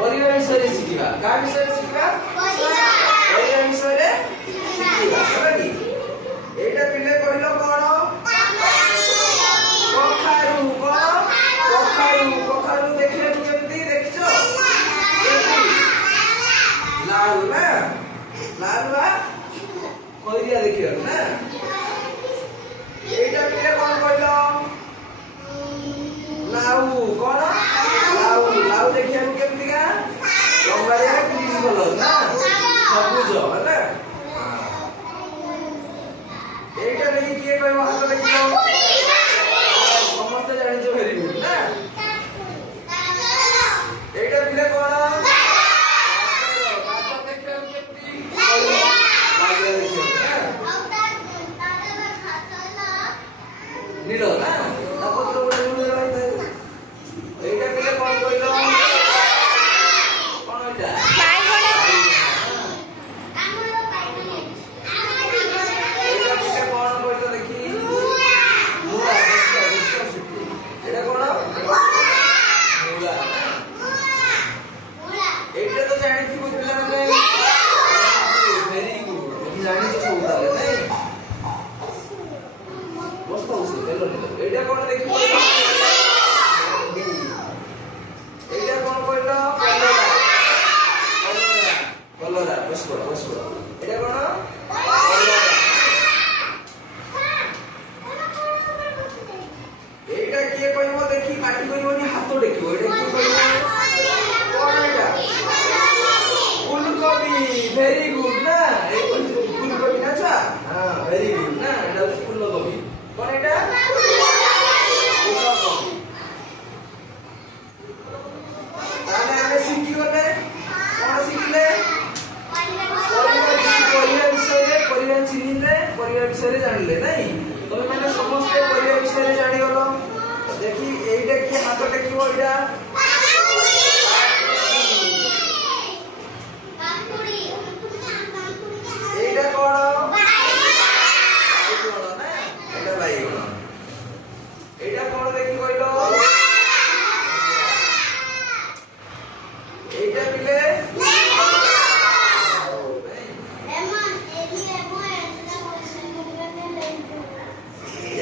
परिवा विषय शिखिबा का विषय शिखिबा परिवा विषय शिखिबा होला कि एटा पिले कहिलो कोन कखारु कखारु देखिले केमती देखिछो लाल ना लालवा परिया देखियो ना एटा पिले कोन कहिलो लाउ कोन लाउ देखिया केमती का लंबाया ग्रीन कलर ना सबुज होला एटा देखि किए कहबो हाथ देखियो समस्त जानि जो वेरी गुड ना एटा पिले कोन काचा देखिया केमती लागे देखियो ना नीलो ना तापत्र बडे बडे रहै एटा पिले कोन कहिलो कोन एटा बाइगण हमरो बाइगण एटा पिले कोन कहिलो देखि मूला विश्व सिद्धि एटा कोन मूला एटा तो जानि कि पिला माने वेरी गुड जानि तो सब ताले नै मस्त होसे तेलो नीलो एटा कोन देखि एटा कोन कहिलो कलरा बस एटा कोन एटा के कहबो देखि काटी कहबोनी हाथ देखिबो एटा के कहबो कोन एटा फूलकोबी वेरी गुड ना ए फूलकोबी ना छा हां वेरी गुड ना एटा फूलकोबी कोन एटा फूलकोबी ताने आमे शिखि गले कोन शिखले परिया चिन्हिले परिया विषय जानले नहीं तमे माने समस्त परिया विषय जानि गलो देखि एइटा के हाथ देखिबो एइटा काकुड़ी एइटा कोन बाइगण ना एइटा बाइगण एइटा कोन देखि कइलो एइटा पिले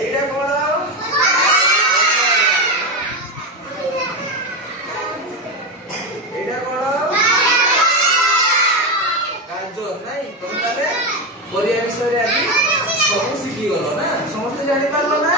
एइटा कोन एइटा कोन गाजर नहीं तमे परिया विषय आज सब शिखि गलो ना समस्त जानि पारलो ना